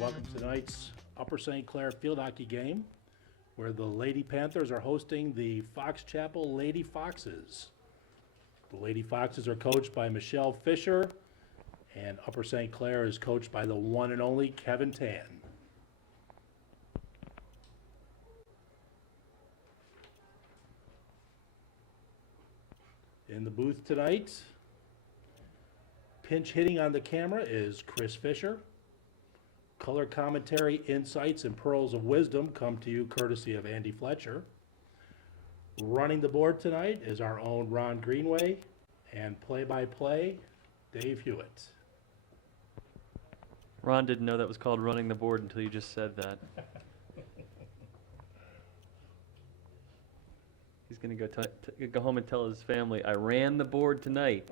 welcome to tonight's Upper St. Clair field hockey game, where the Lady Panthers are hosting the Fox Chapel Lady Foxes. The Lady Foxes are coached by Michelle Fisher, and Upper St. Clair is coached by the one and only Kevin Tan. In the booth tonight, pinch hitting on the camera is Chris Fisher. Color commentary, insights, and pearls of wisdom come to you courtesy of Andy Fletcher. Running the board tonight is our own Ron Greenway, and play-by-play, Dave Hewitt. Ron didn't know that was called running the board until you just said that. He's going to go home and tell his family, I ran the board tonight.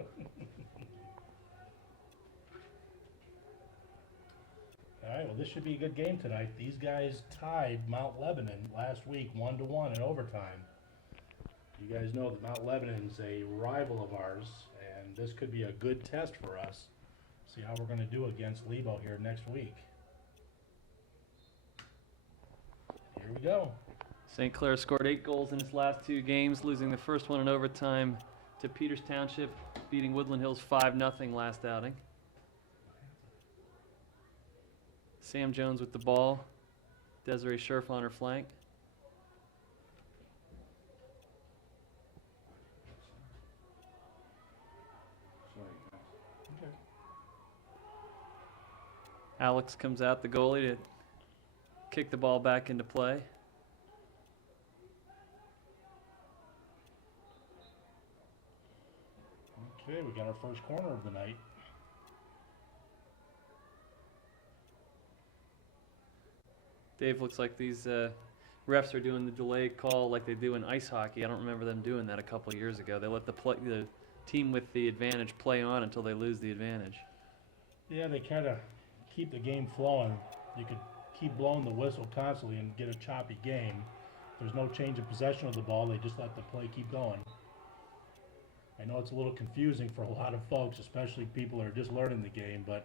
All right, well, this should be a good game tonight. These guys tied Mount Lebanon last week 1-1 in overtime. You guys know that Mount Lebanon's a rival of ours, and this could be a good test for us. See how we're going to do against Lebo here next week. Here we go. St. Clair scored 8 goals in its last 2 games, losing the first one in overtime to Peters Township, beating Woodland Hills 5-0 last outing. Sam Jones with the ball, Desiree Scherf on her flank. Alex comes out, the goalie, to kick the ball back into play. Okay, we got our first corner of the night. Dave, looks like these refs are doing the delay call like they do in ice hockey. I don't remember them doing that a couple of years ago. They let the team with the advantage play on until they lose the advantage. Yeah, they kind of keep the game flowing. You could keep blowing the whistle constantly and get a choppy game. There's no change of possession of the ball. They just let the play keep going. I know it's a little confusing for a lot of folks, especially people that are just learning the game, but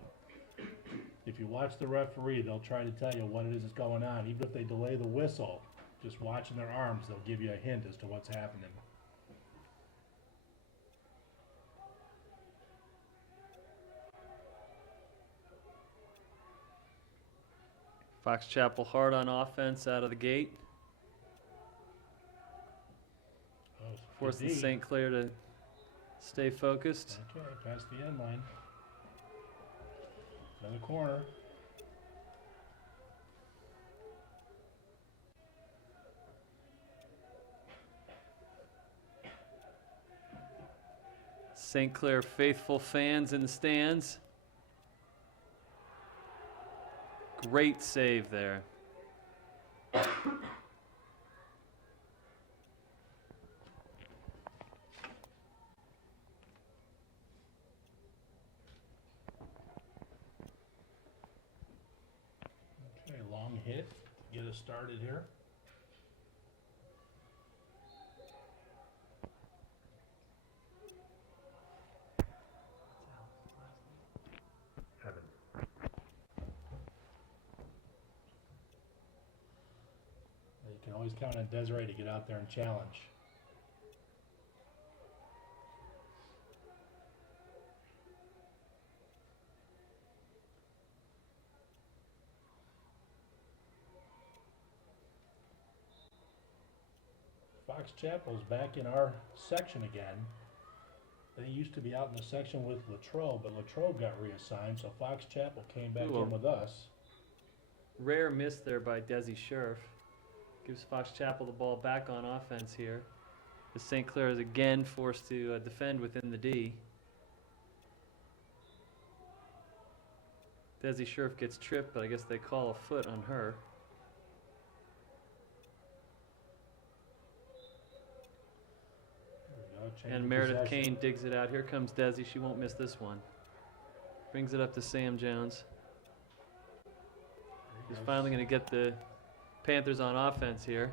if you watch the referee, they'll try to tell you what it is that's going on. Even if they delay the whistle, just watching their arms, they'll give you a hint as to what's happening. Fox Chapel hard on offense out of the gate. Oh, Forcing indeed. St. Clair to stay focused. Okay, past the end line. Another corner. St. Clair faithful fans in the stands. Great save there. Okay, long hit to get us started here. You can always count on Desiree to get out there and challenge. Fox Chapel's back in our section again. They used to be out in the section with Latrobe, but Latrobe got reassigned, so Fox Chapel came back Ooh. in with us. Rare miss there by Desi Scherf. Gives Fox Chapel the ball back on offense here. The St. Clair is again forced to defend within the D. Desi Scherf gets tripped, but I guess they call a foot on her. There we go, change And of Meredith possession. Kane digs it out. Here comes Desi. She won't miss this one. Brings it up to Sam Jones. He's finally going to get the Panthers on offense here.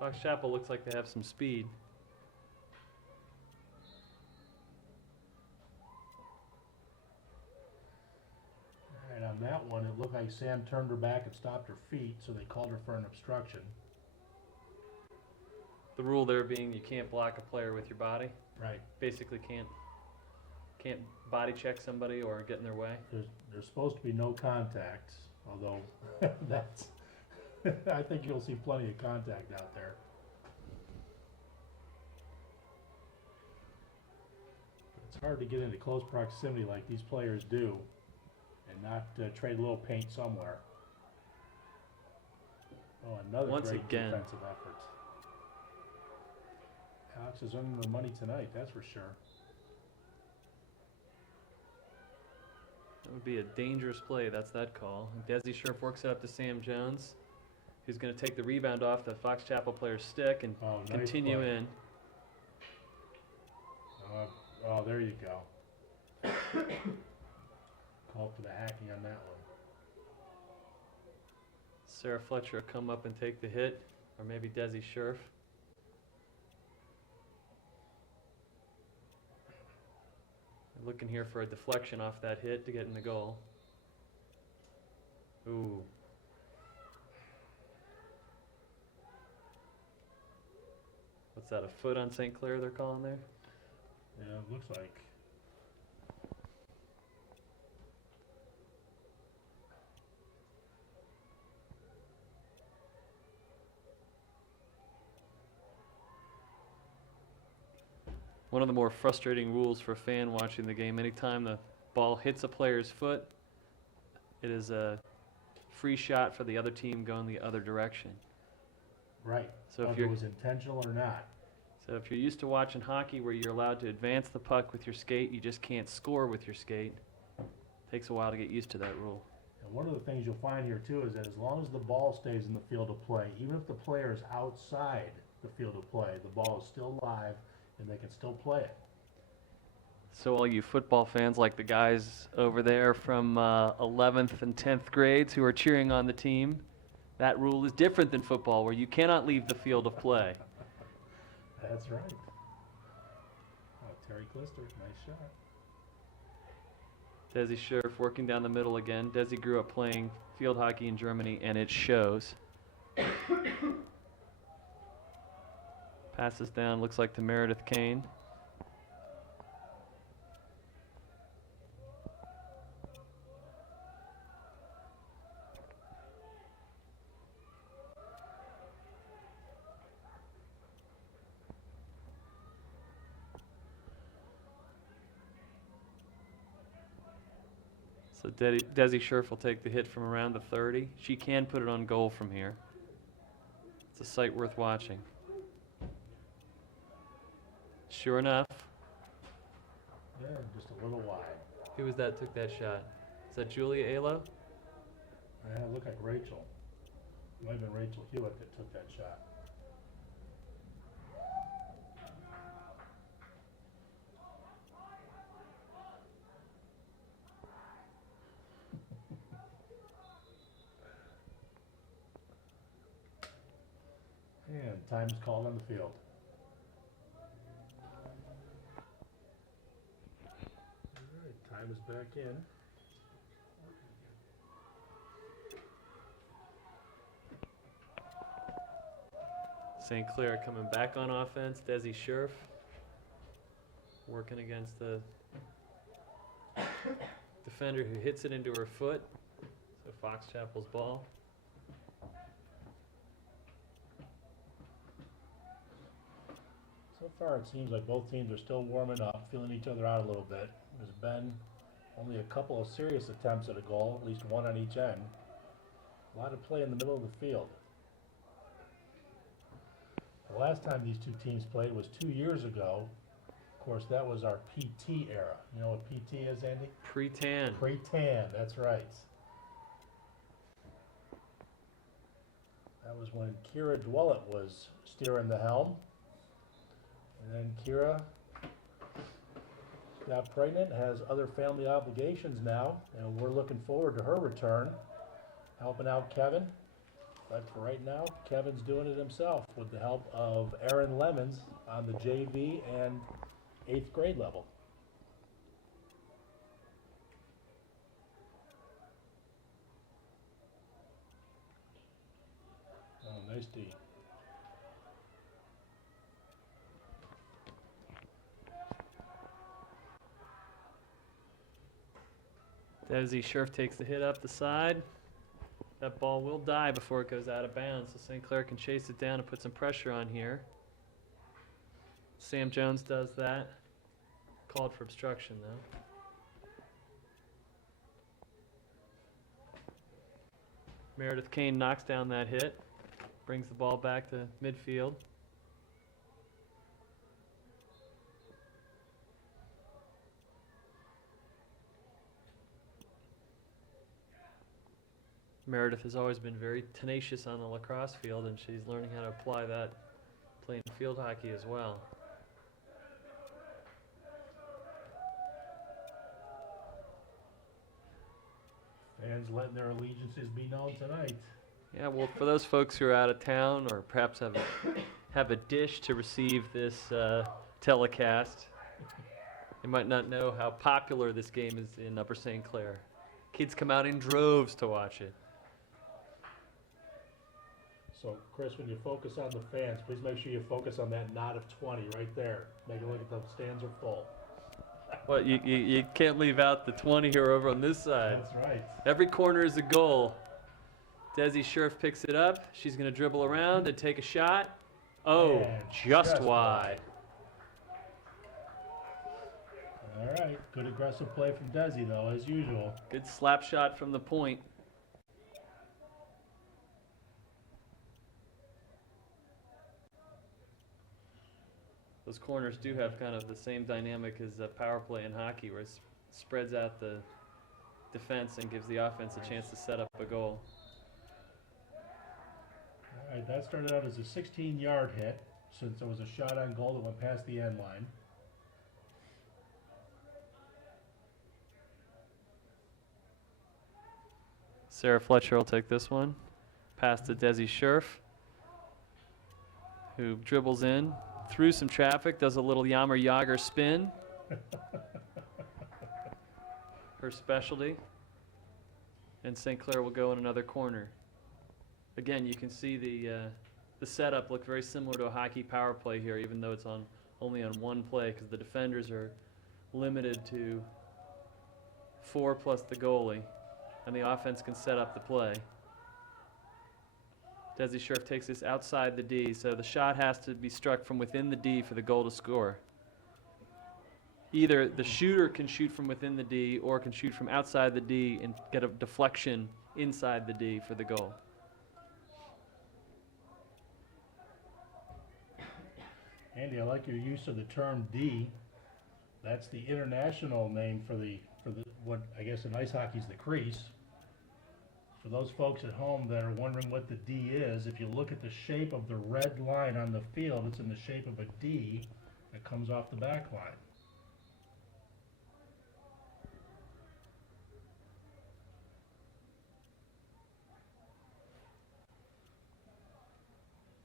Fox Chapel looks like they have some speed. And on that it looked like Sam turned her back and stopped her feet, so they called her for an obstruction. The rule there being you can't block a player with your body. Right. Basically can't body check somebody or get in their way. There's supposed to be no contact, although that's, I think you'll see plenty of contact out there. It's hard to get into close proximity like these players do and not trade a little paint somewhere. Oh, another Once great again. defensive effort. Alex is earning the money tonight, that's for sure. That would be a dangerous play. That's that call. Desi Scherf works it up to Sam Jones, who's going to take the rebound off the Fox Chapel player's stick and Oh, nice continue play. in. Oh, there you go. Call for the hacking on that one. Sarah Fletcher will come up and take the hit, or maybe Desi Scherf. Looking here for a deflection off that hit to get in the goal. Ooh. What's that, a foot on St. Clair they're calling there? Yeah, it looks like. One of the more frustrating rules for a fan watching the game, anytime the ball hits a player's foot, it is a free shot for the other team going the other direction. Right. So if Whether you're it was intentional or not. So if you're used to watching hockey where you're allowed to advance the puck with your skate, you just can't score with your skate. Takes a while to get used to that rule. And one of the things you'll find here too is that as long as the ball stays in the field of play, even if the player is outside the field of play, the ball is still live and they can still play it. So all you football fans like the guys over there from 11th and 10th grades who are cheering on the team, that rule is different than football where you cannot leave the field of play. That's right. Oh, Terry Klister, nice shot. Desi Scherf working down the middle again. Desi grew up playing field hockey in Germany, and it shows. Passes down, looks like to Meredith Kane. So Desi Scherf will take the hit from around the 30. She can put it on goal from here. It's a sight worth watching. Sure enough, Yeah, just a little wide. who was that took that shot? Is that Julia Alo? Yeah, it looked like Rachel. It might have been Rachel Hewitt that took that shot. And time's called on the field. All right, time is back in. St. Clair coming back on offense. Desi Scherf working against the defender who hits it into her foot. So Fox Chapel's ball. So far, it seems like both teams are still warming up, feeling each other out a little bit. There's been only a couple of serious attempts at a goal, at least one on each end. A lot of play in the middle of the field. The last time these two teams played was 2 years ago. Of course, that was our PT era. You know what PT is, Andy? Pre-tan. Pre-tan, that's right. That was when Kira Dwellett was steering the helm. And then Kira got pregnant, has other family obligations now, and we're looking forward to her return, helping out Kevin. But for right now, Kevin's doing it himself with the help of Aaron Lemons on the JV and 8th grade level. Nice D. Desi Scherf takes the hit up the side. That ball will die before it goes out of bounds, so St. Clair can chase it down and put some pressure on here. Sam Jones does that. Called for obstruction, though. Meredith Kane knocks down that hit, brings the ball back to midfield. Meredith has always been very tenacious on the lacrosse field, and she's learning how to apply that playing field hockey as well. Fans letting their allegiances be known tonight. Yeah, well, for those folks who are out of town or perhaps have a dish to receive this telecast, they might not know how popular this game is in Upper St. Clair. Kids come out in droves to watch it. So, Chris, when you focus on the fans, please make sure you focus on that knot of 20 right there. Make it look at the stands are full. Well, you can't leave out the 20 here over on this side. That's right. Every corner is a goal. Desi Scherf picks it up. She's going to dribble around and take a shot. Oh, And just wide. All right. Good aggressive play from Desi, though, as usual. Good slap shot from the point. Those corners do have kind of the same dynamic as power play in hockey, where it spreads out the defense and gives the offense a chance to set up a goal. All right, that started out as a 16-yard hit, since there was a shot on goal that went past the end line. Sarah Fletcher will take this one. Pass to Desi Scherf, who dribbles in through some traffic, does a little Yammer Yager spin. Her specialty. And St. Clair will go in another corner. Again, you can see the setup look very similar to a hockey power play here, even though it's only on one play, because the defenders are limited to 4 plus the goalie, and the offense can set up the play. Desi Scherf takes this outside the D, so the shot has to be struck from within the D for the goal to score. Either the shooter can shoot from within the D or can shoot from outside the D and get a deflection inside the D for the goal. Andy, I like your use of the term D. That's the international name for the what I guess in ice hockey is the crease. For those folks at home that are wondering what the D is, if you look at the shape of the red line on the field, it's in the shape of a D that comes off the back line.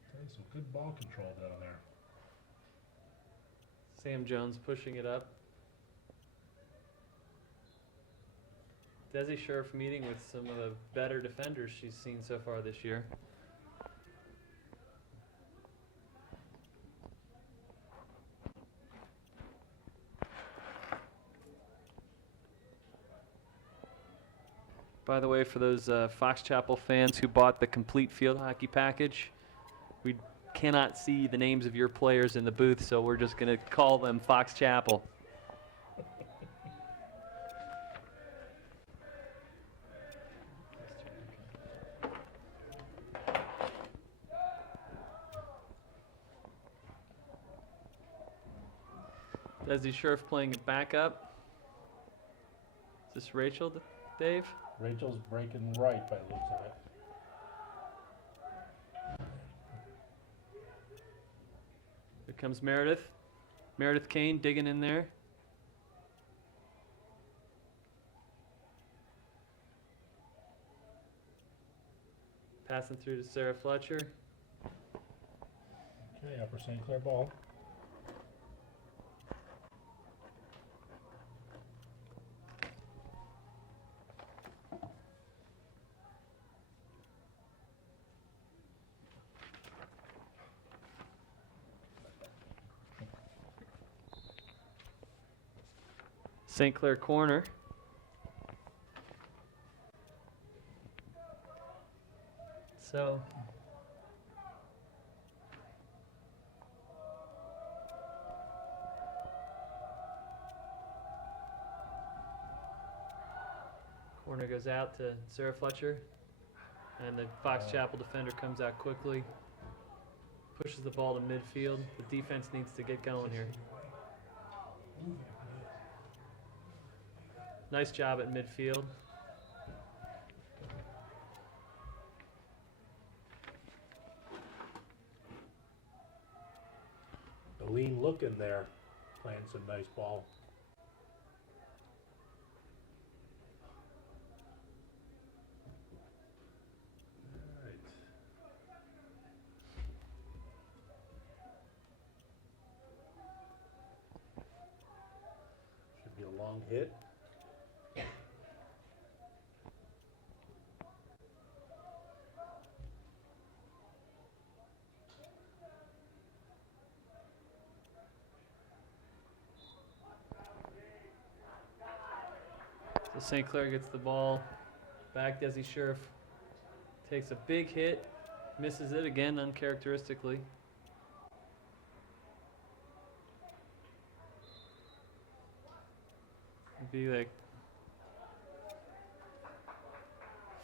Okay, so good ball control down there. Sam Jones pushing it up. Desi Scherf meeting with some of the better defenders she's seen so far this year. By the way, for those Fox Chapel fans who bought the complete field hockey package, we cannot see the names of your players in the booth, so we're just going to call them Fox Chapel. Desi Scherf playing it back up. Is this Rachel, Dave? Rachel's breaking right by the looks of it. Here comes Meredith. Meredith Kane digging in there. Passing through to Sarah Fletcher. Okay, Upper St. Clair ball. St. Clair corner. So corner goes out to Sarah Fletcher, and the Fox Chapel defender comes out quickly, pushes the ball to midfield. The defense needs to get going here. Nice job at midfield. A lean look in there, playing some nice ball. Alright. Should be a long hit. So St. Clair gets the ball back. Desi Sheriff takes a big hit, misses it again uncharacteristically. It'd be like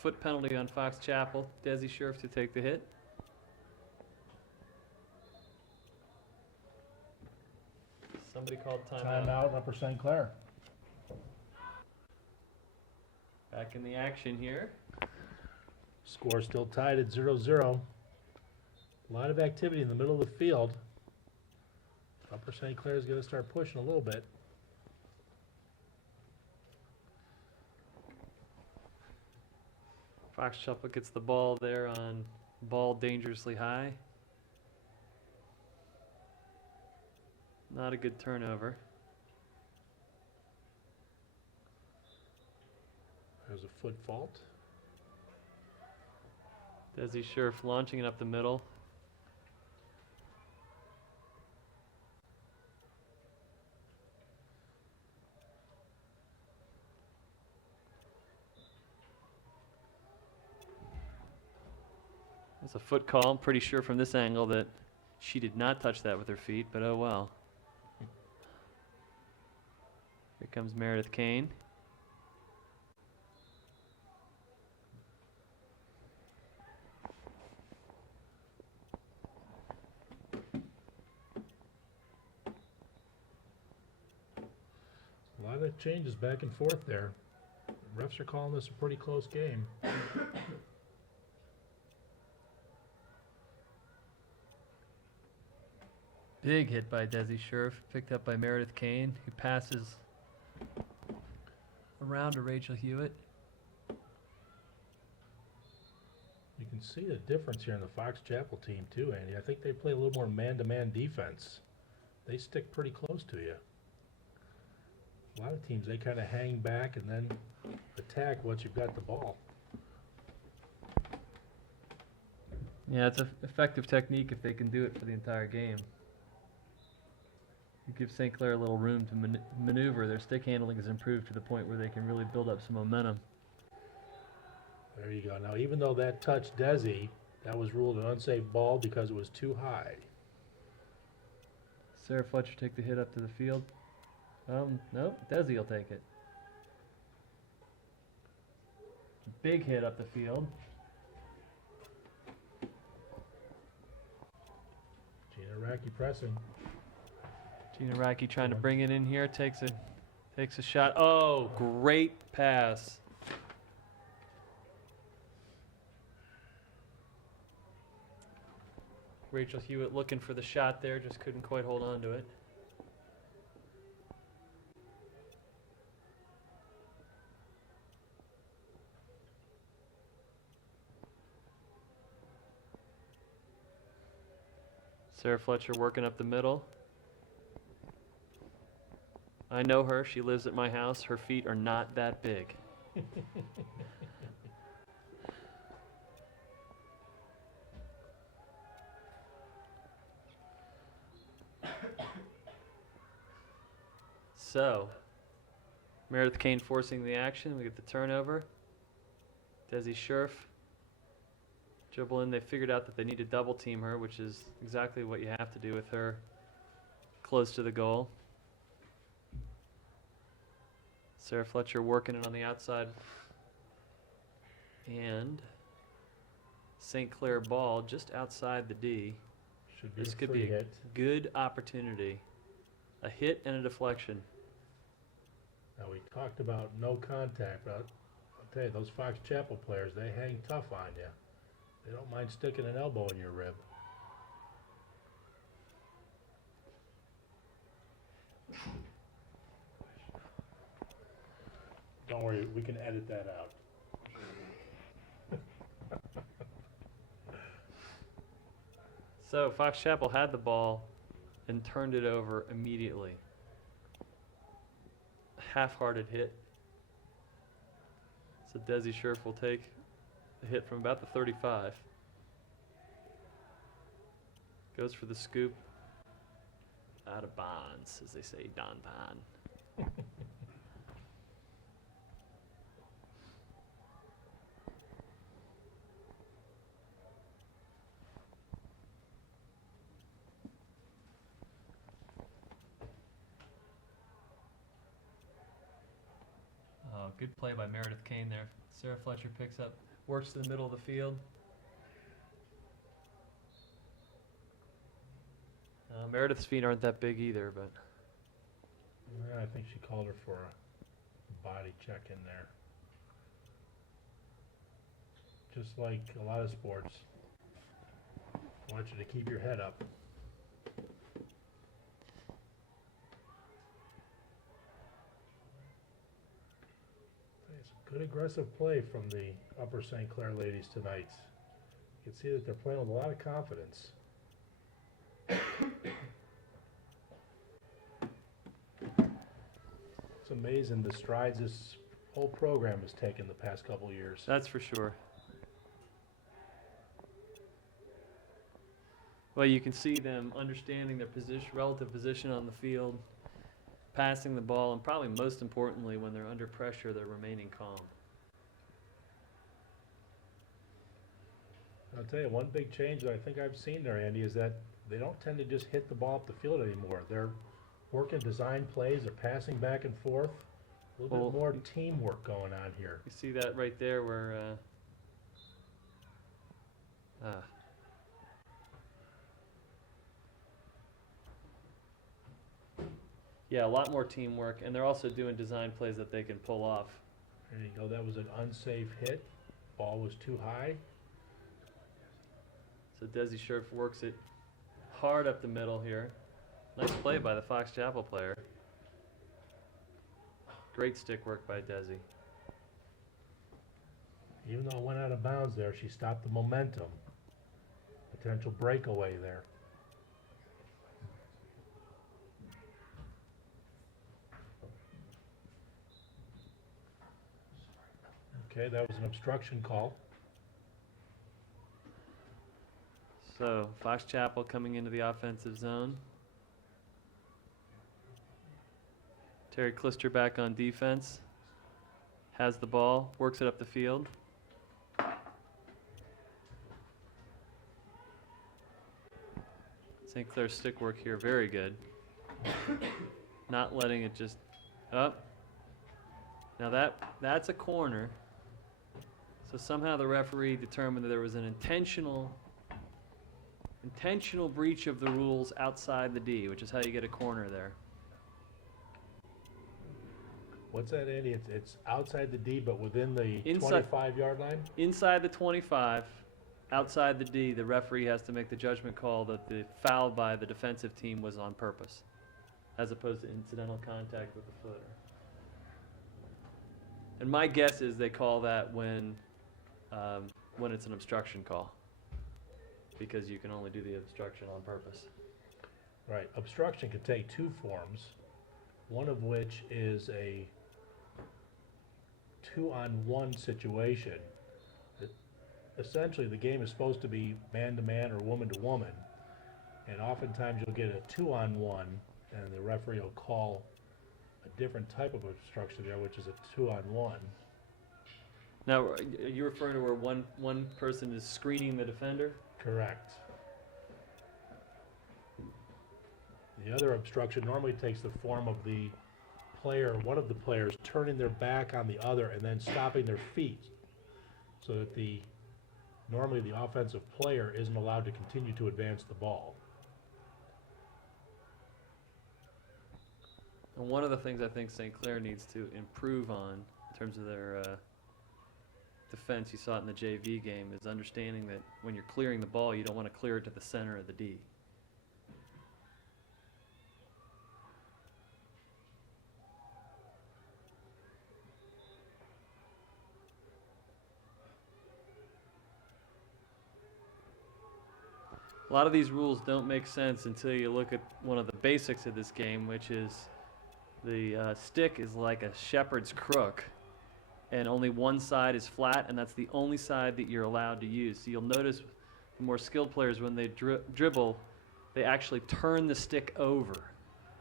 foot penalty on Fox Chapel. Desi Sheriff to take the hit. Somebody called timeout. Timeout, Upper St. Clair. Back in the action here. Score still tied at 0-0. A lot of activity in the middle of the field. Upper St. Clair's going to start pushing a little bit. Fox Chapel gets the ball there on ball dangerously high. Not a good turnover. There's a foot fault. Desi Sheriff launching it up the middle. There's a foot call. I'm pretty sure from this angle that she did not touch that with her feet, but oh well. Here comes Meredith Kane. A lot of changes back and forth there. Refs are calling this a pretty close game. Big hit by Desi Sheriff, picked up by Meredith Kane, who passes around to Rachel Hewitt. You can see the difference here in the Fox Chapel team too, Andy. I think they play a little more man-to-man defense. They stick pretty close to you. A lot of teams, they kind of hang back and then attack once you've got the ball. Yeah, it's an effective technique if they can do it for the entire game. You give St. Clair a little room to maneuver. Their stick handling is improved to the point where they can really build up some momentum. There you go. Now, even though that touched Desi, that was ruled an unsafe ball because it was too high. Sarah Fletcher take the hit up to the field. Nope, Desi will take it. Big hit up the field. Gina Racky pressing. Gina Racky trying to bring it in here, takes a shot. Oh, great pass. Rachel Hewitt looking for the shot there, just couldn't quite hold on to it. Sarah Fletcher working up the middle. I know her. She lives at my house. Her feet are not that big. So, Meredith Kane forcing the action. We get the turnover. Desi Scherf dribble in. They figured out that they need to double team her, which is exactly what you have to do with her close to the goal. Sarah Fletcher working it on the outside. And St. Clair ball just outside the D. Should be This a could free be a hit. good opportunity. A hit and a deflection. Now, we talked about no contact, but I'll tell you, those Fox Chapel players, they hang tough on you. They don't mind sticking an elbow in your rib. Don't worry, we can edit that out. So Fox Chapel had the ball and turned it over immediately. Half-hearted hit. So Desi Scherf will take a hit from about the 35. Goes for the scoop. Out of bounds, as they say, Don Pond. Good play by Meredith Kane there. Sarah Fletcher picks up, works to the middle of the field. Meredith's feet aren't that big either, but Yeah, I think she called her for a body check in there. Just like a lot of sports, I want you to keep your head up. It's good aggressive play from the Upper St. Clair ladies tonight. You can see that they're playing with a lot of confidence. It's amazing the strides this whole program has taken the past couple of years. that's for sure. Well, you can see them understanding their position, relative position on the field, passing the ball, and probably most importantly, when they're under pressure, they're remaining calm. I'll tell you, one big change that I think I've seen there, Andy, is that they don't tend to just hit the ball up the field anymore. They're working design plays, they're passing back and forth. A little Well, bit more teamwork going on here. You see that right there where yeah, a lot more teamwork, and they're also doing design plays that they can pull off. There you go, that was an unsafe hit. Ball was too high. So Desi Scherf works it hard up the middle here. Nice play by the Fox Chapel player. Great stick work by Desi. Even though it went out of bounds there, she stopped the momentum. Potential breakaway there. Okay, that was an obstruction call. So Fox Chapel coming into the offensive zone. Terry Klister back on defense. Has the ball, works it up the field. St. Clair's stick work here, very good. Not letting it just up. Now that's a corner. So somehow the referee determined that there was an intentional breach of the rules outside the D, which is how you get a corner there. What's that, Andy? It's outside the D, but within the Inside- 25-yard line? Inside the 25, outside the D, the referee has to make the judgment call that the foul by the defensive team was on purpose, as opposed to incidental contact with the footer. And my guess is they call that when it's an obstruction call, because you can only do the obstruction on purpose. Right. Obstruction can take two forms, one of which is a 2-on-1 situation. Essentially, the game is supposed to be man-to-man or woman-to-woman, and oftentimes you'll get a 2-on-1, and the referee will call a different type of obstruction there, which is a 2-on-1. Now, are you referring to where one person is screening the defender? Correct. The other obstruction normally takes the form of the player, one of the players, turning their back on the other and then stopping their feet, so that normally the offensive player isn't allowed to continue to advance the ball. And one of the things I think St. Clair needs to improve on in terms of their defense, you saw it in the JV game, is understanding that when you're clearing the ball, you don't want to clear it to the center of the D. A lot of these rules don't make sense until you look at one of the basics of this game, which is the stick is like a shepherd's crook, and only one side is flat, and that's the only side that you're allowed to use. So you'll notice the more skilled players, when they dribble, they actually turn the stick over.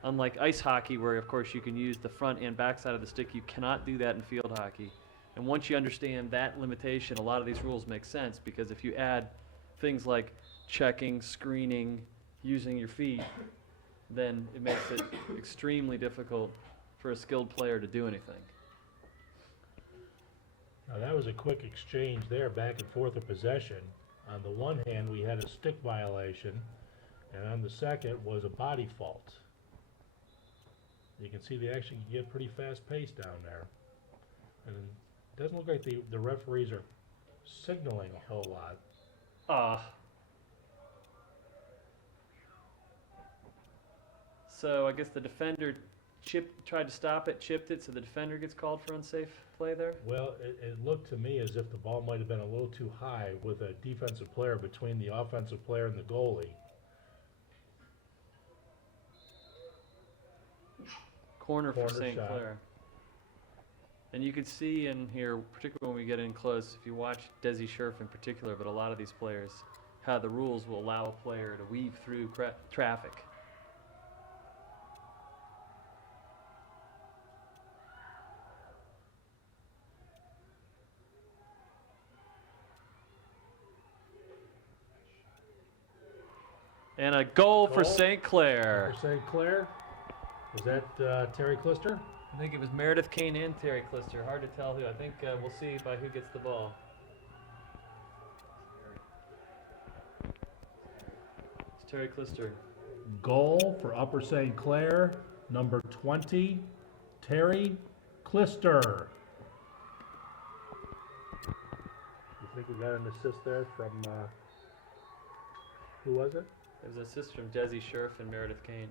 Unlike ice hockey, where of course you can use the front and back side of the stick, you cannot do that in field hockey. And once you understand that limitation, a lot of these rules make sense, because if you add things like checking, screening, using your feet, then it makes it extremely difficult for a skilled player to do anything. Now that was a quick exchange there, back and forth of possession. On the one hand, we had a stick violation, and on the second was a body fault. You can see they actually can get pretty fast pace down there. And it doesn't look like the referees are signaling a whole lot. So I guess the defender tried to stop it, chipped it, so the defender gets called for unsafe play there? Well, it looked to me as if the ball might have been a little too high with a defensive player between the offensive player and the goalie. Corner for St. shot. Clair. And you could see in here, particularly when we get in close, if you watch Desi Scherf in particular, but a lot of these players, how the rules will allow a player to weave through traffic. And a goal for St. Clair. For St. Clair? Was that Terry Klister? I think it was Meredith Kane and Terry Klister. Hard to tell who. I think we'll see by who gets the ball. It's Terry Klister. Goal for Upper St. Clair, number 20, Terry Klister. You think we got an assist there from, who was it? It was an assist from Desi Scherf and Meredith Kane.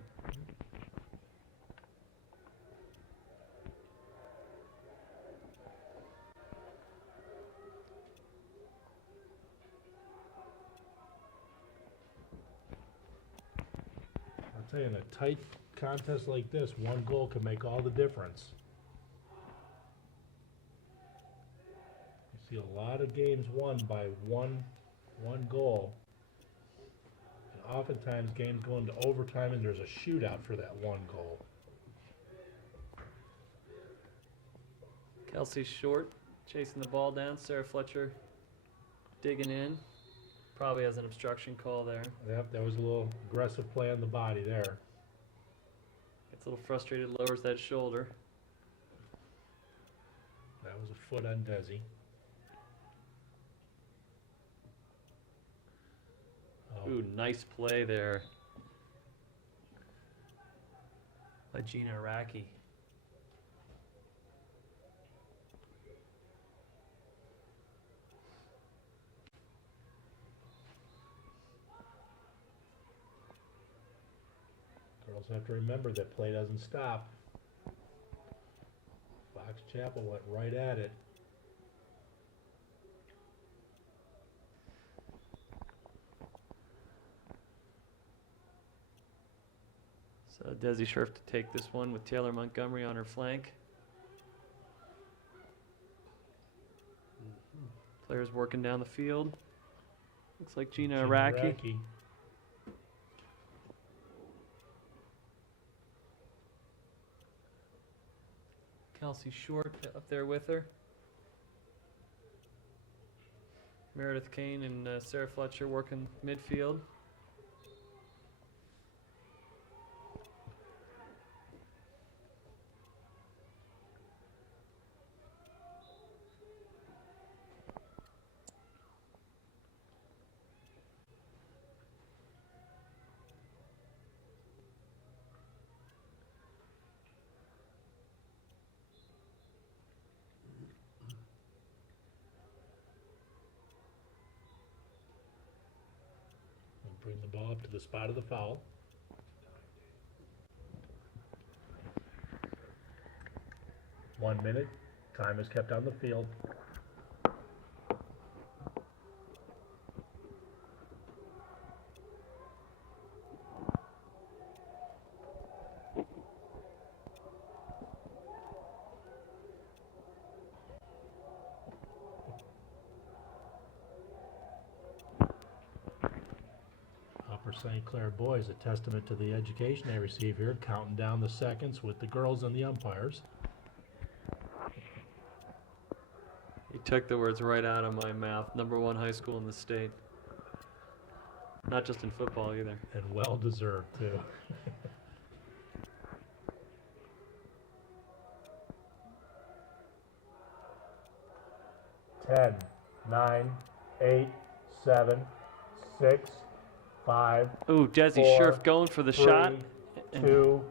I'll tell you, in a tight contest like this, one goal can make all the difference. You see a lot of games won by one goal. And oftentimes games go into overtime and there's a shootout for that one goal. Kelsey Short chasing the ball down. Sarah Fletcher digging in. Probably has an obstruction call there. Yep, that was a little aggressive play on the body there. Gets a little frustrated, lowers that shoulder. That was a foot on Desi. Oh. Ooh, nice play there by Gina Araki. Girls have to remember that play doesn't stop. Fox Chapel went right at it. So Desi Scherf to take this one with Taylor Montgomery on her flank. Players working down the field. Looks like Gina Araki. Kelsey Short up there with her. Meredith Kane and Sarah Fletcher working midfield. Bring the ball up to the spot of the foul. One minute. Time is kept on the field. Upper St. Clair boys, a testament to the education they receive here, counting down the seconds with the girls and the umpires. You took the words right out of my mouth. #1 high school in the state. Not just in football either. And well deserved too. Ten, 9, 8, 7, 6, 5. Ooh, Desi 4, Scherf going for the 3, shot. 2,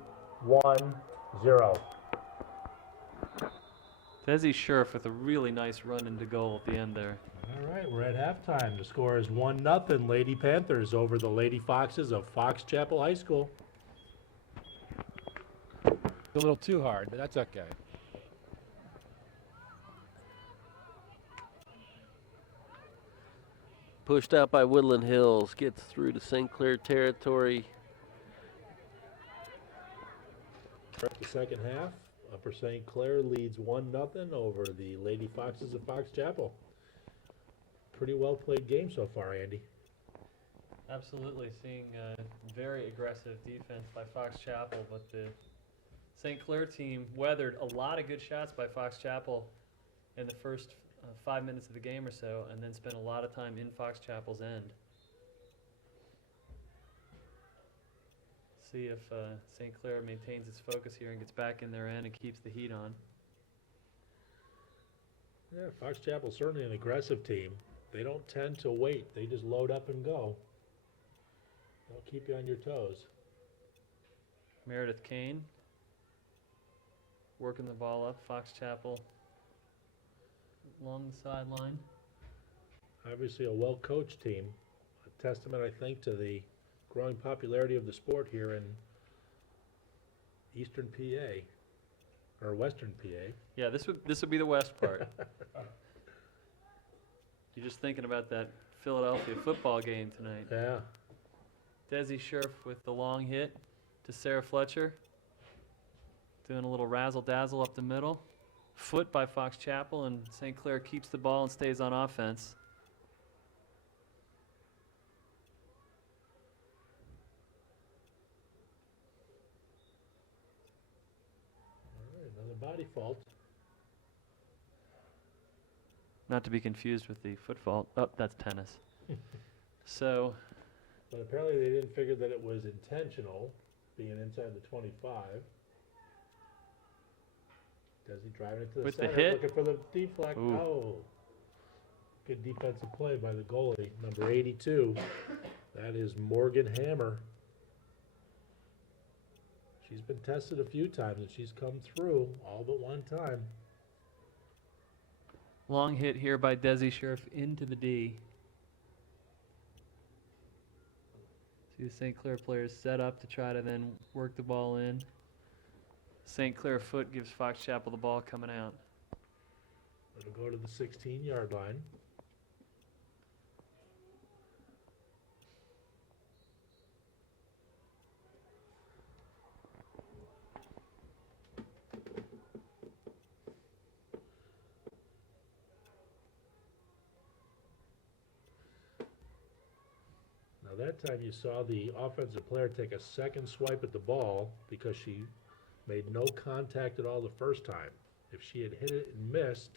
1, 0. Desi Scherf with a really nice run into goal at the end there. All right, we're at halftime. The score is 1-0 Lady Panthers over the Lady Foxes of Fox Chapel High School. A little too hard, but that's okay. Pushed out by Woodland Hills, gets through to St. Clair territory. Start the second half. Upper St. Clair leads 1-0 over the Lady Foxes of Fox Chapel. Pretty well played game so far, Andy. Absolutely, seeing very aggressive defense by Fox Chapel, but the St. Clair team weathered a lot of good shots by Fox Chapel in the first 5 minutes of the game or so, and then spent a lot of time in Fox Chapel's end. See if St. Clair maintains its focus here and gets back in their end and keeps the heat on. Yeah, Fox Chapel's certainly an aggressive team. They don't tend to wait. They just load up and go. They'll keep you on your toes. Meredith Kane working the ball up. Fox Chapel along the sideline. Obviously a well-coached team. A testament, I think, to the growing popularity of the sport here in Eastern PA, or Western PA. Yeah, this would be the west part. You're just thinking about that Philadelphia football game tonight. Yeah. Desi Scherf with the long hit to Sarah Fletcher. Doing a little razzle-dazzle up the middle. Foot by Fox Chapel, and St. Clair keeps the ball and stays on offense. All right, another body fault. Not to be confused with the foot fault. Oh, that's tennis. So, But apparently they didn't figure that it was intentional, being inside the 25. Does he drive it to the With the center, hit? looking for the deflect? Ooh. Oh. Good defensive play by the goalie, number 82. That is Morgan Hammer. She's been tested a few times and she's come through all but one time. long hit here by Desi Scherf into the D. See the St. Clair players set up to try to then work the ball in. St. Clair foot gives Fox Chapel the ball coming out. It'll go to the 16-yard line. Now that time you saw the offensive player take a second swipe at the ball because she made no contact at all the first time. If she had hit it and missed,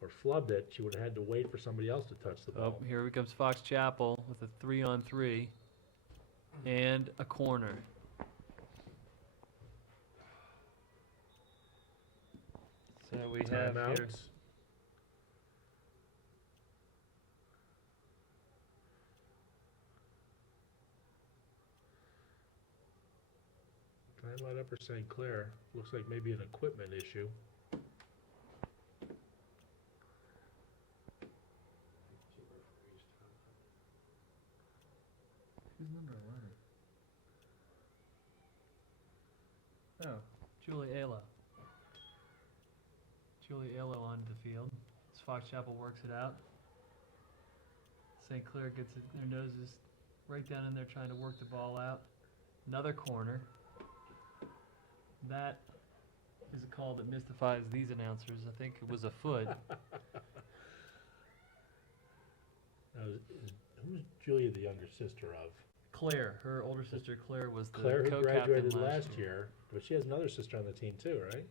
or flubbed it, she would have had to wait for somebody else to touch the Oh, ball. here comes Fox Chapel with a 3-on-3 and a corner. So we have here. Timeouts. Timeout Upper St. Clair. Looks like maybe an equipment issue. Who's number 11? Oh, Julie Alo. Julie Alo onto the field. As Fox Chapel works it out. St. Clair gets their noses right down in there trying to work the ball out. Another corner. That is a call that mystifies these announcers. I think it was a foot. Now, who's Julia the younger sister of? Claire, her older sister Claire was the Claire, who co-captain graduated last year, but she has another sister on the team too, right?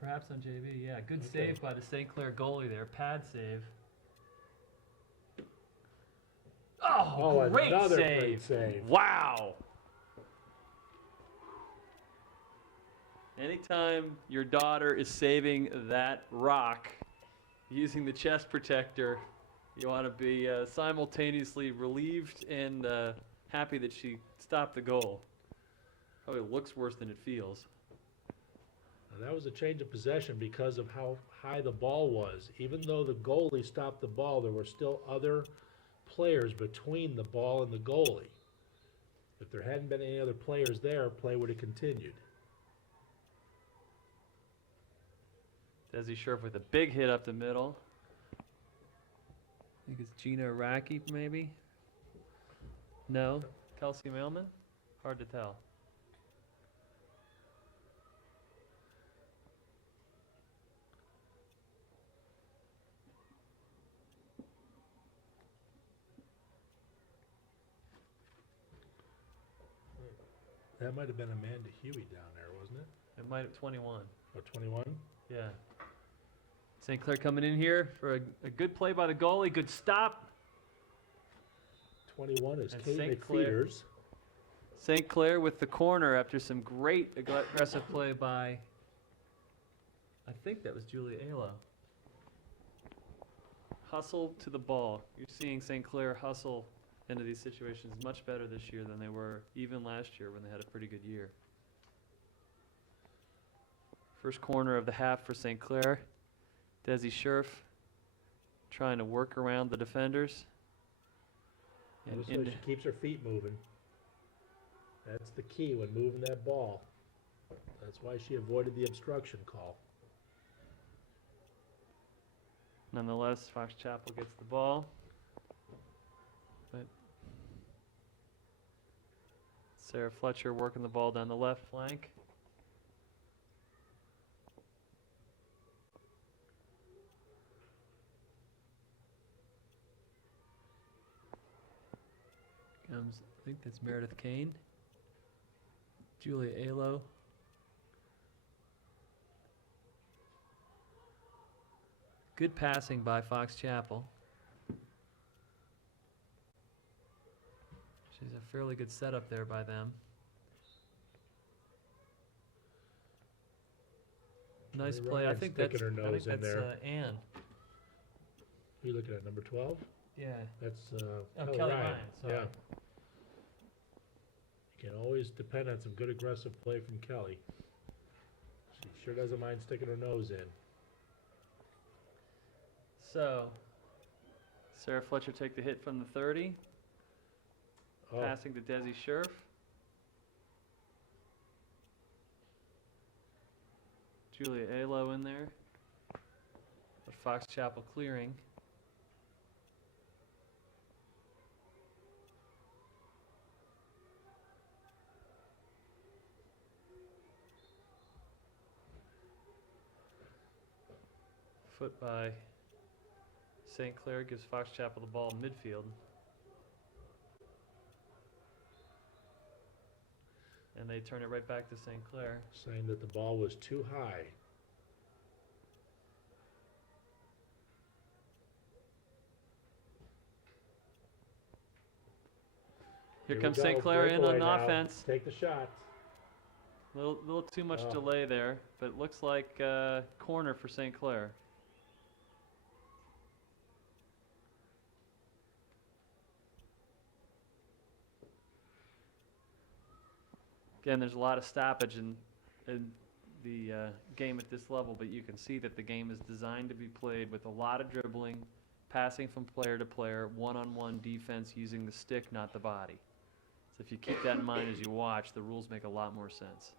Perhaps on JV, yeah. Good Okay. save by the St. Clair goalie there. Pad save. Oh, great another save. great save. Wow. Anytime your daughter is saving that rock using the chest protector, you want to be simultaneously relieved and happy that she stopped the goal. Probably looks worse than it feels. Now, that was a change of possession because of how high the ball was. Even though the goalie stopped the ball, there were still other players between the ball and the goalie. If there hadn't been any other players there, play would have continued. Desi Scherf with a big hit up the middle. I think it's Gina Iraqi, maybe? No? Kelsey Mailman? Hard to tell. That might have been Amanda Huey down there, wasn't it? It might have 21. Or 21? Yeah. St. Clair coming in here for a good play by the goalie. Good stop. 21 is And Kate St. Clair. McFeeters. St. Clair with the corner after some great aggressive play by, I think that was Julia Alo. Hustle to the ball. You're seeing St. Clair hustle into these situations much better this year than they were even last year when they had a pretty good year. First corner of the half for St. Clair. Desi Scherf trying to work around the defenders. And This way into- she keeps her feet moving. That's the key when moving that ball. That's why she avoided the obstruction call. Nonetheless, Fox Chapel gets the ball. But Sarah Fletcher working the ball down the left flank. Comes, I think that's Meredith Kane. Julia Alo. Good passing by Fox Chapel. She's a fairly good setup there by them. Nice Kelly play. I Ryan's think sticking that's, her I think nose in that's there. Ann. Who are you looking at, number 12? Yeah. That's Oh, Kelly Kelly Ryan. Ryan, sorry. Yeah. You can always depend on some good aggressive play from Kelly. She sure doesn't mind sticking her nose in. So, Sarah Fletcher take the hit from the 30, Oh, passing to Desi Scherf. Julia Alo in there. But Fox Chapel clearing. Foot by St. Clair gives Fox Chapel the ball in midfield. And they turn it right back to St. Clair. saying that the ball was too high. Here we comes go, St. Clair in breakaway on now. offense. Take the shots. Little too much Oh. delay there, but it looks like corner for St. Clair. Again, there's a lot of stoppage in the game at this level, but you can see that the game is designed to be played with a lot of dribbling, passing from player to player, one-on-one defense using the stick, not the body. So if you keep that in mind as you watch, the rules make a lot more sense.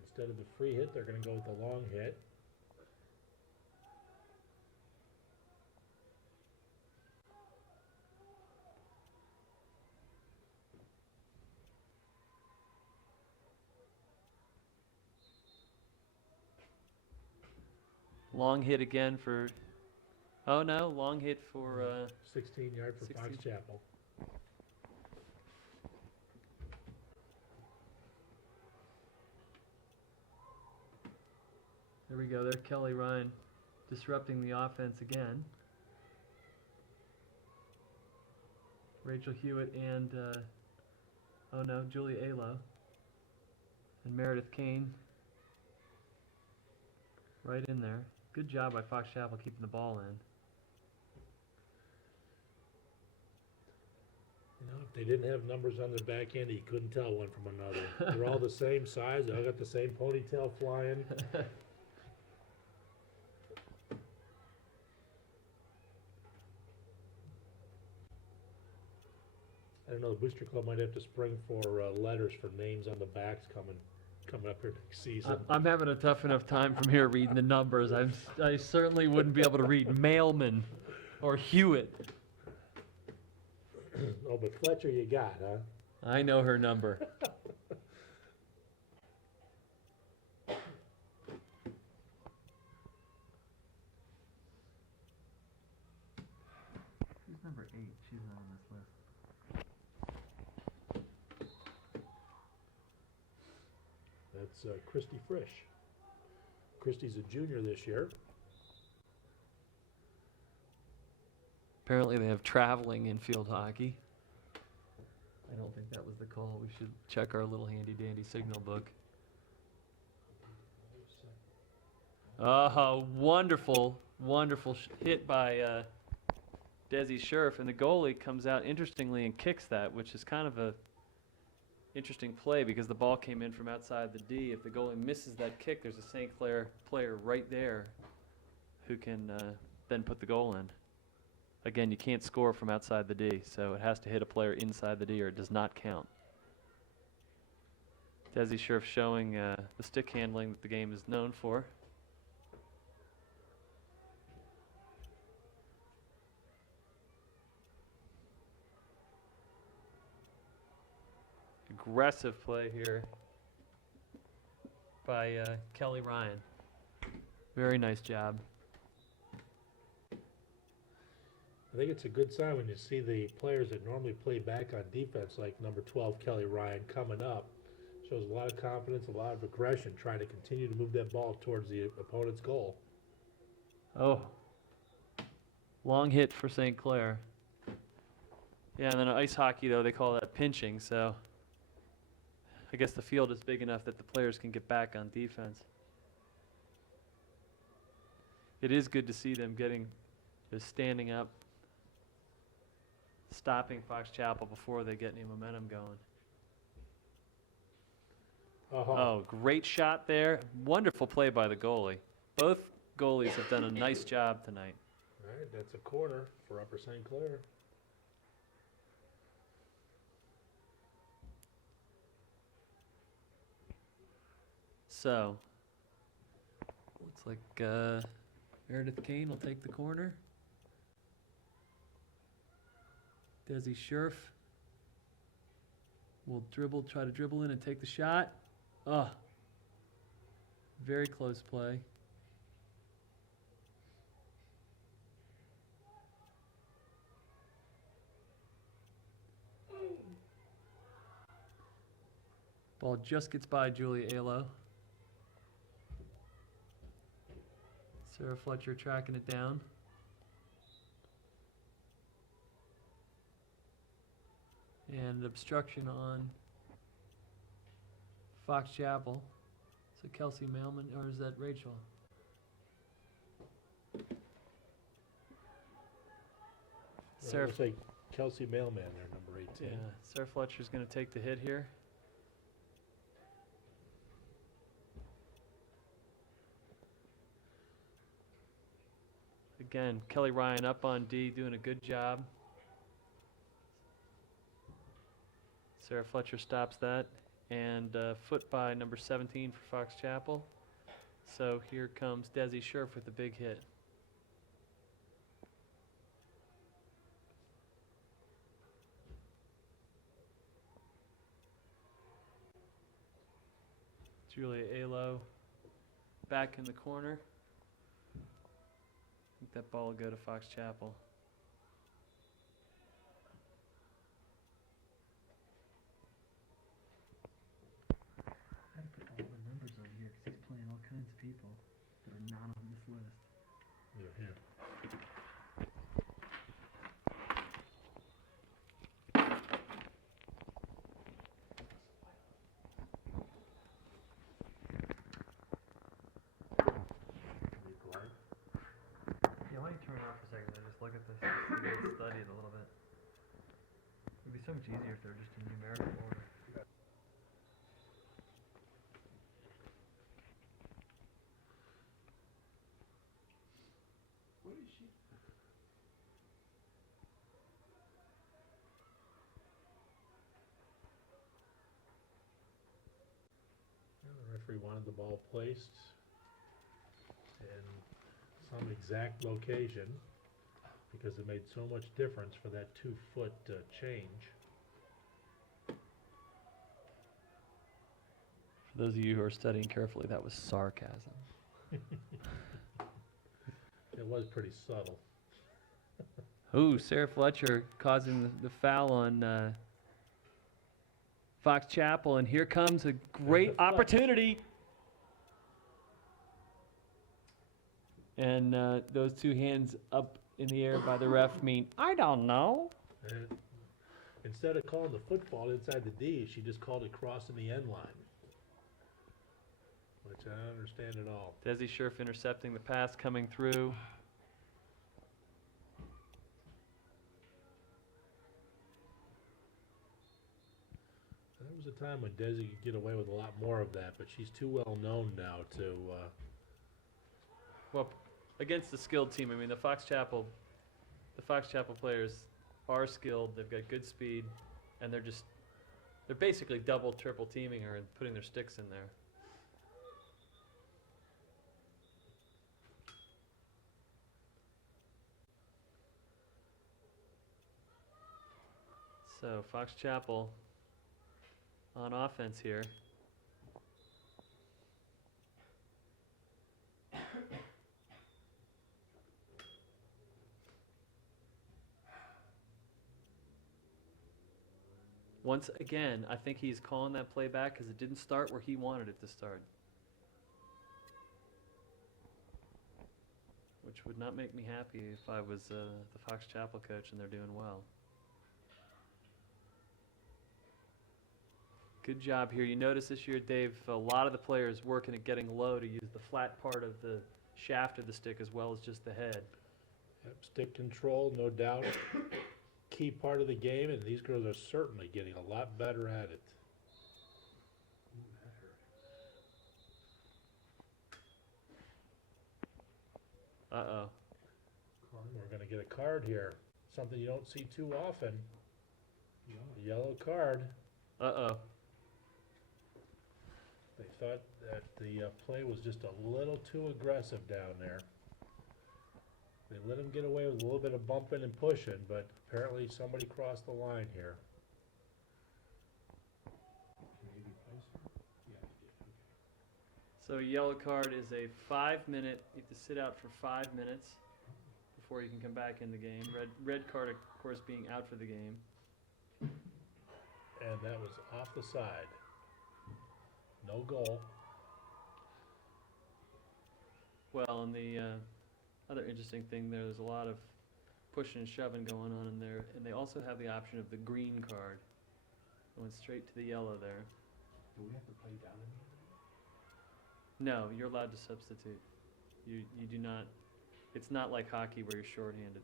Instead of the free hit, they're going to go with the long hit. Long hit again for, oh no, long hit for 16-yard for 16. Fox Chapel. there we go, there Kelly Ryan disrupting the offense again. Rachel Hewitt and, oh no, Julia Alo. And Meredith Kane right in there. Good job by Fox Chapel keeping the ball in. You know, if they didn't have numbers on their back end, you couldn't tell one from another. They're all the same size. They all got the same ponytail flying. I don't know, the Booster Club might have to spring for letters for names on the backs coming up here next season. I'm having a tough enough time from here reading the numbers. I certainly wouldn't be able to read Mailman or Hewitt. Oh, but Fletcher you got, huh? I know her number. Who's number 8? She's not on this list. That's Christy Frisch. Christy's a junior this year. Apparently they have traveling in field hockey. I don't think that was the call. We should check our little handy dandy signal book. Wonderful, wonderful hit by Desi Scherf, and the goalie comes out interestingly and kicks that, which is kind of a interesting play because the ball came in from outside the D. If the goalie misses that kick, there's a St. Clair player right there who can then put the goal in. Again, you can't score from outside the D, so it has to hit a player inside the D or it does not count. Desi Scherf showing the stick handling that the game is known for. Aggressive play here by Kelly Ryan. Very nice job. I think it's a good sign when you see the players that normally play back on defense, like number 12, Kelly Ryan, coming up. Shows a lot of confidence, a lot of aggression, trying to continue to move that ball towards the opponent's goal. Oh. Long hit for St. Clair. Yeah, and then ice hockey, though, they call that pinching, so I guess the field is big enough that the players can get back on defense. It is good to see them standing up, stopping Fox Chapel before they get any momentum going. Oh, great shot there. Wonderful play by the goalie. Both goalies have done a nice job tonight. All right, that's a corner for Upper St. Clair. So, looks like Meredith Kane will take the corner. Desi Scherf will try to dribble in and take the shot. Oh, very close play. Ball just gets by Julia Alo. Sarah Fletcher tracking it down. And obstruction on Fox Chapel. So Kelsey Mailman, or is that Rachel? Sarah, Looks like Kelsey Mailman there, number 18. yeah, Sarah Fletcher's going to take the hit here. Again, Kelly Ryan up on D, doing a good job. Sarah Fletcher stops that. And foot by number 17 for Fox Chapel. So here comes Desi Scherf with the big hit. Julia Alo back in the corner. I think that ball will go to Fox Chapel. I had to put all the numbers on here because he's playing all kinds of people that are not on this list. Yeah. Yeah, why don't you turn it off for a second and just look at this and study it a little bit. It would be so much easier if they were just in numerical order. The referee wanted the ball placed in some exact location because it made so much difference for that 2-foot change. For those of you who are studying carefully, that was sarcasm. It was pretty subtle. Ooh, Sarah Fletcher causing the foul on Fox Chapel, and here comes a great flag. opportunity. And those two hands up in the air by the ref mean, I don't know. And instead of calling the football inside the D, she just called it crossing the end line, which I don't understand at all. Desi Scherf intercepting the pass coming through. There was a time when Desi could get away with a lot more of that, but she's too well known now to. Well, against the skilled team, I mean, the Fox Chapel players are skilled. They've got good speed, and they're basically double, triple teaming her and putting their sticks in there. So Fox Chapel on offense here. Once again, I think he's calling that play back because it didn't start where he wanted it to start. Which would not make me happy if I was the Fox Chapel coach and they're doing well. Good job here. You notice this year, Dave, a lot of the players working at getting low to use the flat part of the shaft of the stick as well as just the head. Yep, stick control, no doubt, key part of the game, and these girls are certainly getting a lot better at it. Uh-oh. We're going to get a card here, something you don't see too often. A yellow card. Uh-oh. They thought that the play was just a little too aggressive down there. They let him get away with a little bit of bumping and pushing, but apparently somebody crossed the line here. So a yellow card is a 5-minute, you have to sit out for 5 minutes before you can come back in the game. Red card, of course, being out for the game. And that was off the side. No goal. Well, and the other interesting thing, there's a lot of pushing and shoving going on in there, and they also have the option of the green card. Went straight to the yellow there. Do we have to play down in No, you're allowed to substitute. You do not. It's not like hockey where you're shorthanded.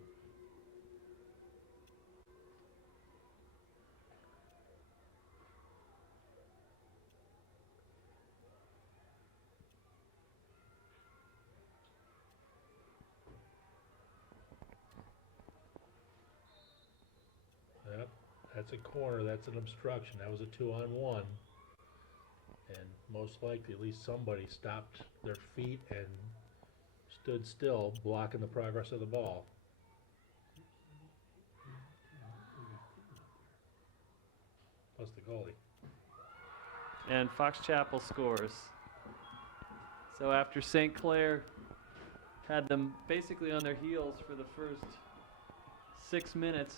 Yep, that's a corner, that's an obstruction, that was a 2-on-1. And most likely, at least somebody stopped their feet and stood still, blocking the progress of the ball. Plus the goalie. And Fox Chapel scores. So after St. Clair had them basically on their heels for the first 6 minutes,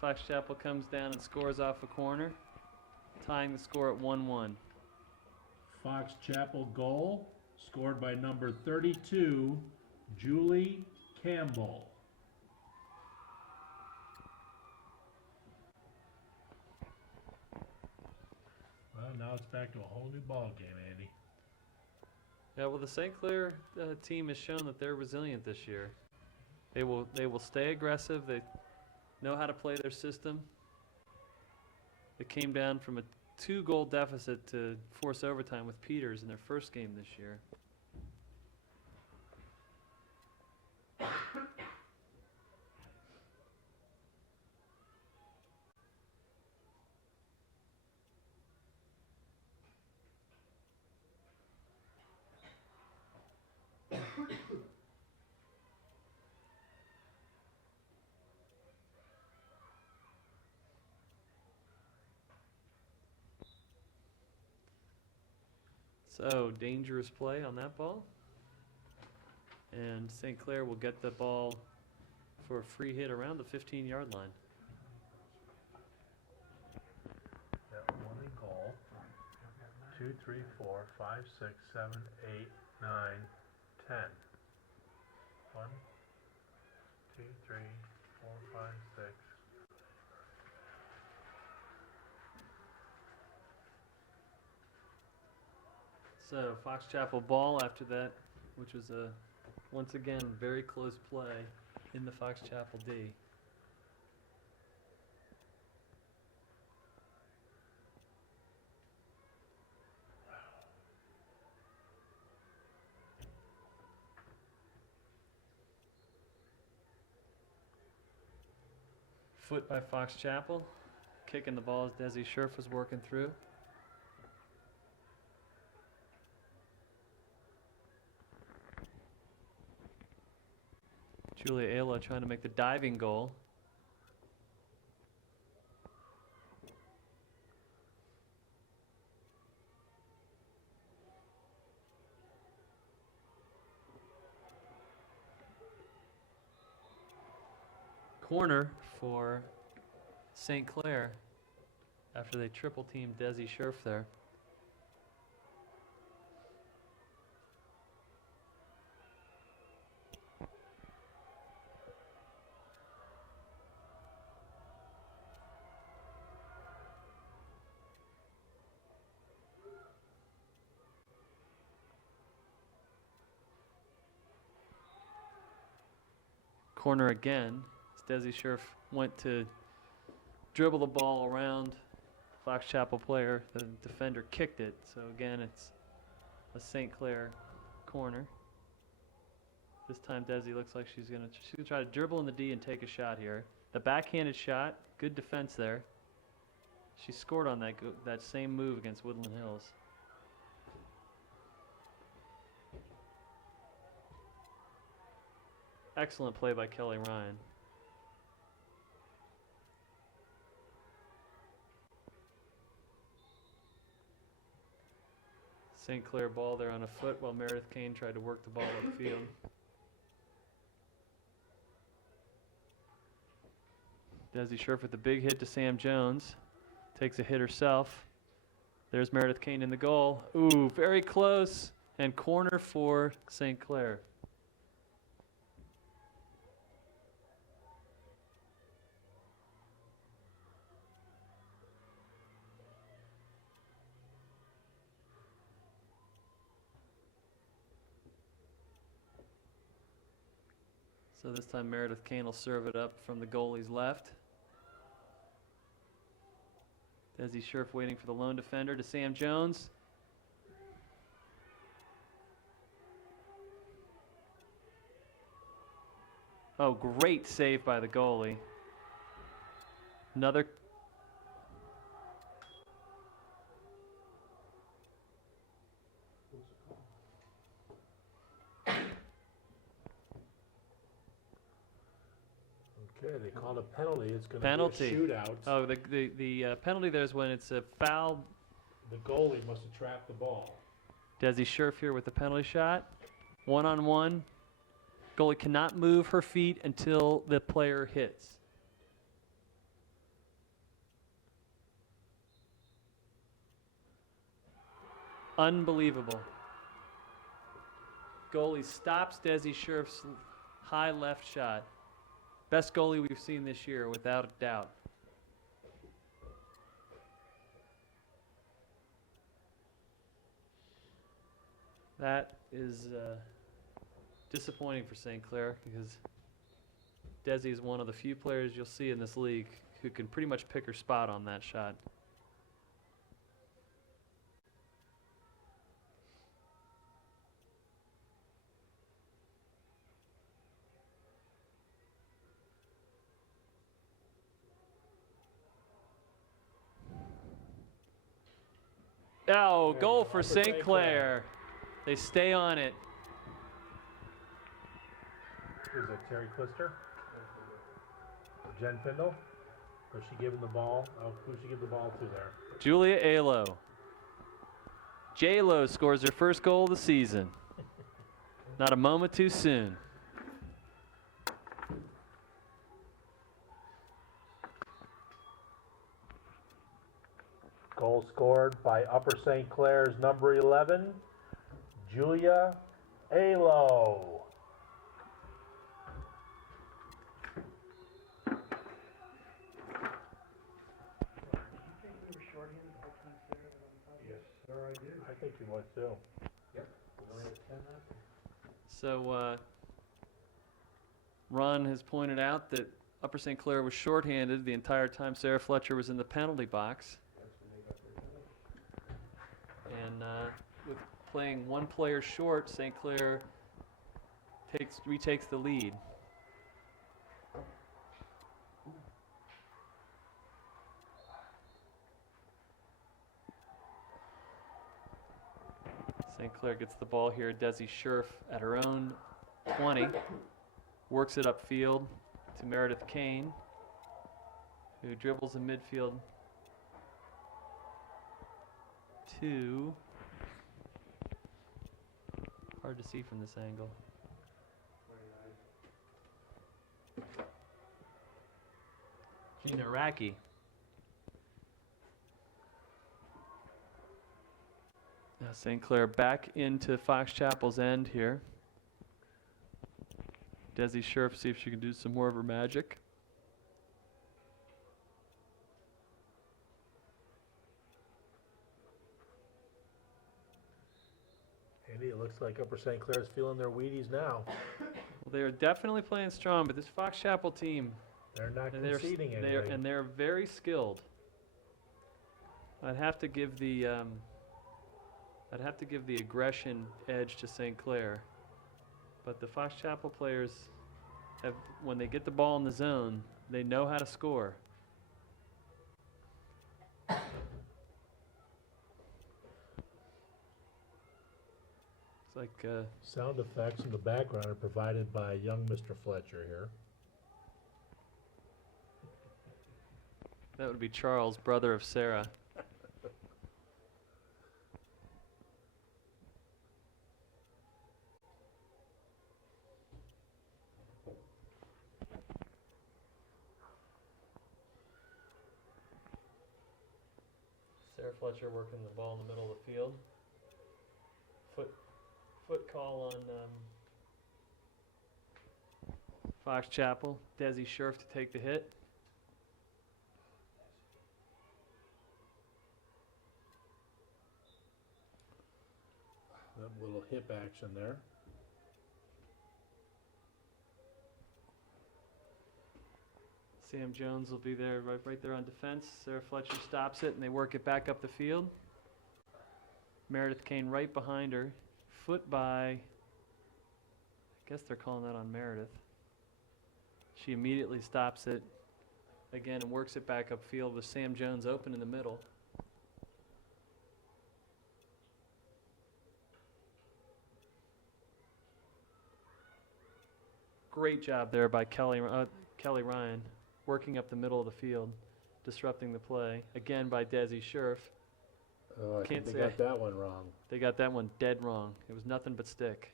Fox Chapel comes down and scores off a corner, tying the score at 1-1. Fox Chapel goal, scored by number 32, Julie Campbell. Well, now it's back to a whole new ball game, Andy. Yeah, well, the St. Clair team has shown that they're resilient this year. They will stay aggressive. They know how to play their system. They came down from a 2-goal deficit to force overtime with Peters in their first game this year. So, dangerous play on that ball. And St. Clair will get the ball for a free hit around the 15-yard line. Yeah, 1 in goal. 2, 3, 4, 5, 6, 7, 8, 9, 10. 1, 2, 3, 4, 5, 6. So, Fox Chapel ball after that, which was a, once again, very close play in the Fox Chapel D. Foot by Fox Chapel. Kicking the ball as Desi Scherf was working through. Julia Ayla trying to make the diving goal. Corner for St. Clair after they triple teamed Desi Scherf there. Corner again. As Desi Scherf went to dribble the ball around Fox Chapel player. The defender kicked it. So again, it's a St. Clair corner. This time Desi looks like she's gonna try to dribble in the D and take a shot here. The backhanded shot, good defense there. She scored on that same move against Woodland Hills. Excellent play by Kelly Ryan. St. Clair ball there on a foot while Meredith Kane tried to work the ball upfield. Desi Scherf with the big hit to Sam Jones. Takes a hit herself. There's Meredith Kane in the goal. Ooh, very close. And corner for St. Clair. So this time Meredith Kane will serve it up from the goalie's left. Desi Scherf waiting for the lone defender to Sam Jones. Oh, great save by the goalie. Another. Okay, they called a penalty. It's going to Penalty. be a shootout. Oh, the penalty there is when it's a foul. The goalie must have trapped the ball. Desi Scherf here with the penalty shot. 1-on-1. Goalie cannot move her feet until the player hits. Unbelievable. Goalie stops Desi Scherf's high left shot. Best goalie we've seen this year, without a doubt. That is disappointing for St. Clair because Desi is one of the few players you'll see in this league who can pretty much pick her spot on that shot. Oh, goal for St. Clair. They stay on it. Who's that, Terry Clister? Jen Findle? Was she giving the ball? Oh, who she give the ball to there? Julia Alo. J-Lo scores her first goal of the season. Not a moment too soon. Goal scored by Upper St. Clair's number 11, Julia Alo. Yes, sir, I do. I think he was too. Yep. So Ron has pointed out that Upper St. Clair was shorthanded the entire time Sarah Fletcher was in the penalty box. And with playing one player short, St. Clair retakes the lead. St. Clair gets the ball here. Desi Scherf at her own 20. Works it upfield to Meredith Kane, who dribbles in midfield to, hard to see from this angle, Gina Racki. Now St. Clair back into Fox Chapel's end here. Desi Scherf, see if she can do some more of her magic. Andy, it looks like Upper St. Clair's feeling their Wheaties now. Well, they are definitely playing strong, but this Fox Chapel team, They're not they're, conceding anything. they're very skilled. I'd have to give the aggression edge to St. Clair, but the Fox Chapel players have, when they get the ball in the zone, they know how to score. It's like Sound effects in the background are provided by young Mr. Fletcher here. that would be Charles, brother of Sarah. Sarah Fletcher working the ball in the middle of the field. Foot call on Fox Chapel. Desi Scherf to take the hit. That little hip action there. Sam Jones will be there, right there on defense. Sarah Fletcher stops it, and they work it back up the field. Meredith Kane right behind her. Foot by, I guess they're calling that on Meredith. She immediately stops it again and works it back upfield with Sam Jones open in the middle. Great job there by Kelly Ryan, working up the middle of the field, disrupting the play. Again by Desi Scherf. Oh, I Can't think they say- got that one wrong. They got that one dead wrong. It was nothing but stick.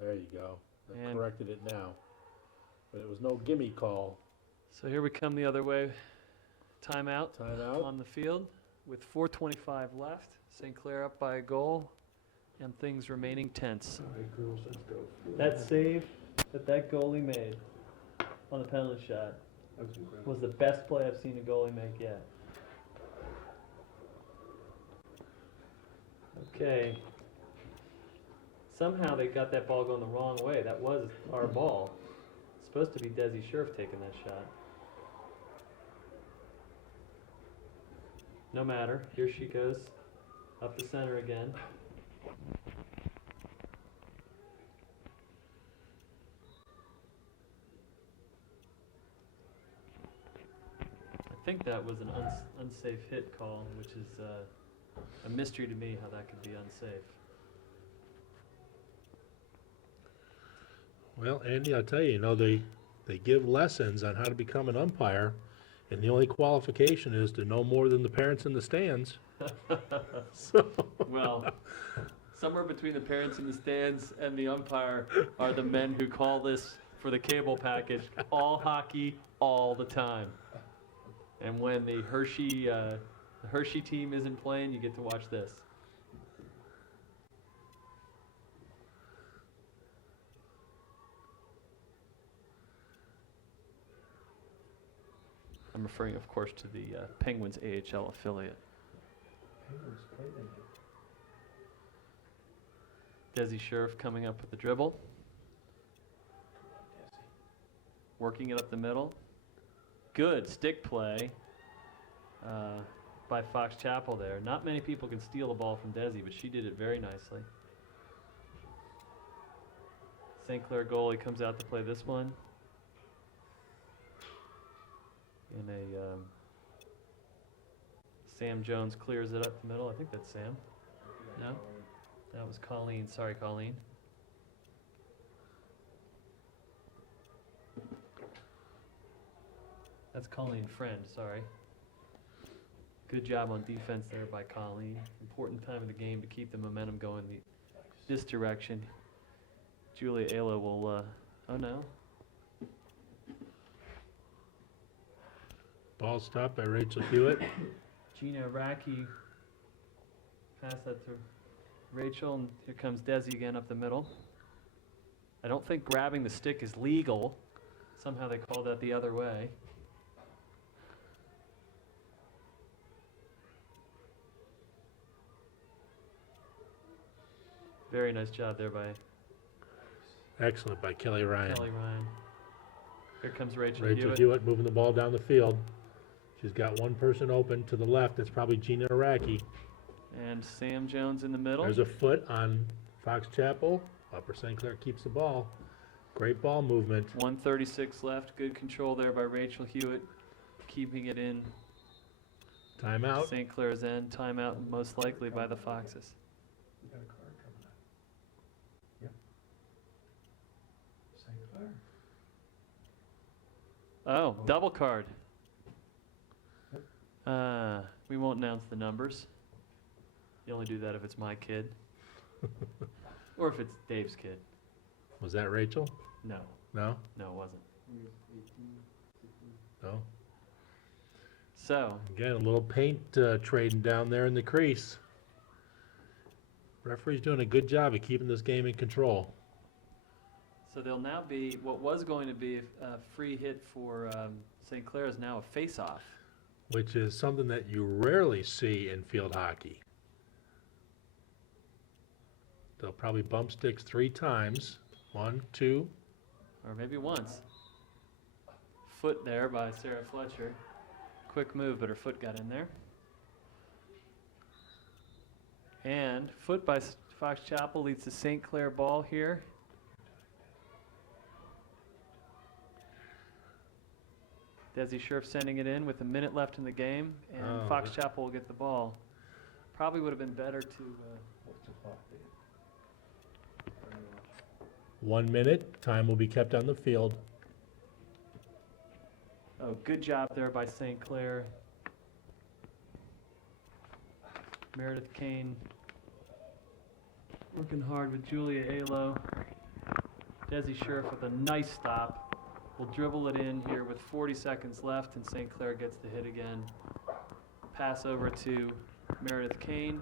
There you go. They And- corrected it now. But it was no gimme call. So here we come the other way. Timeout Timeout. on the field with 4:25 left. St. Clair up by a goal and things remaining tense. All right, girls, let's go. That save that goalie made on the penalty shot That was incredible. was the best play I've seen a goalie make yet. Okay. Somehow they got that ball going the wrong way. That was our ball. It's supposed to be Desi Scherf taking that shot. No matter. Here she goes. Up the center again. I think that was an unsafe hit call, which is a mystery to me how that could be unsafe. Well, Andy, I'll tell you, they give lessons on how to become an umpire, and the only qualification is to know more than the parents in the stands. So, Well, somewhere between the parents in the stands and the umpire are the men who call this for the cable package all hockey all the time. And when the Hershey team isn't playing, you get to watch this. I'm referring, of course, to the Penguins AHL affiliate. Desi Scherf coming up with the dribble. Working it up the middle. Good stick play by Fox Chapel there. Not many people can steal a ball from Desi, but she did it very nicely. St. Clair goalie comes out to play this one. In a Sam Jones clears it up the middle. I think that's Sam. No? That was Colleen. Sorry, Colleen. That's Colleen Friend, sorry. Good job on defense there by Colleen. Important time of the game to keep the momentum going this direction. Julia Ayla will, oh no. ball stopped by Rachel Hewitt. Gina Racki pass that to Rachel, and here comes Desi again up the middle. I don't think grabbing the stick is legal. Somehow they called that the other way. Very nice job there by Excellent by Kelly Ryan. Kelly Ryan. Here comes Rachel Rachel Hewitt. Hewitt moving the ball down the field. She's got one person open to the left. That's probably Gina Araki. And Sam Jones in the middle. There's a foot on Fox Chapel. Upper St. Clair keeps the ball. Great ball movement. 1:36 left. Good control there by Rachel Hewitt, keeping it in Timeout. St. Clair's end. Timeout most likely by the Foxes. We got a card coming up. Yep. St. Clair. Oh, double card. We won't announce the numbers. You only do that if it's my kid. Or if it's Dave's kid. Was that Rachel? No, No? no, it wasn't. No? So, Again, a little paint trading down there in the crease. Referee's doing a good job of keeping this game in control. so there'll now be, what was going to be a free hit for St. Clair is now a face-off. Which is something that you rarely see in field hockey. They'll probably bump sticks 3 times. 1, 2. Or maybe once. foot there by Sarah Fletcher. Quick move, but her foot got in there. And foot by Fox Chapel leads to St. Clair ball here. Desi Scherf sending it in with a minute left in the game, and Oh, Fox good. Chapel will get the ball. Probably would have been better to. 1 minute, time will be kept on the field. Oh, good job there by St. Clair. Meredith Kane working hard with Julia Alo. Desi Scherf with a nice stop. Will dribble it in here with 40 seconds left, and St. Clair gets the hit again. Pass over to Meredith Kane.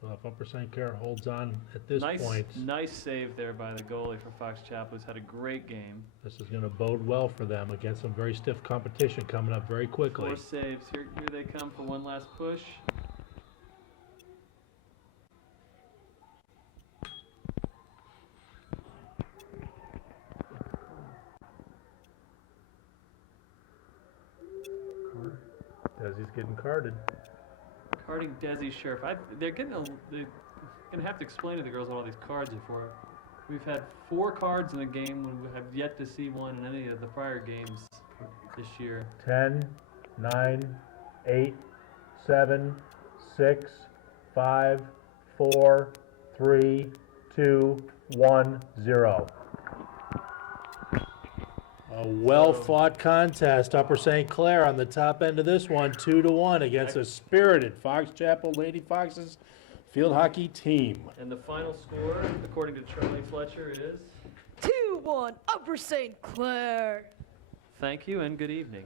Well, if Upper St. Clair holds on at this Nice, point, nice save there by the goalie for Fox Chapel, who's had a great game. this is going to bode well for them against some very stiff competition coming up very quickly. 4 saves. Here they come for one last push. Desi's getting carded. Carding Desi Scherf. They're gonna have to explain to the girls what all these cards are for. We've had 4 cards in a game when we have yet to see one in any of the prior games this year. 10, 9, 8, 7, 6, 5, 4, 3, 2, 1, 0. A well-fought contest. Upper St. Clair on the top end of this one, 2-1 against a spirited Fox Chapel Lady Foxes field hockey team. And the final score, according to Charlie Fletcher, is 2-1 Upper St. Clair. thank you and good evening.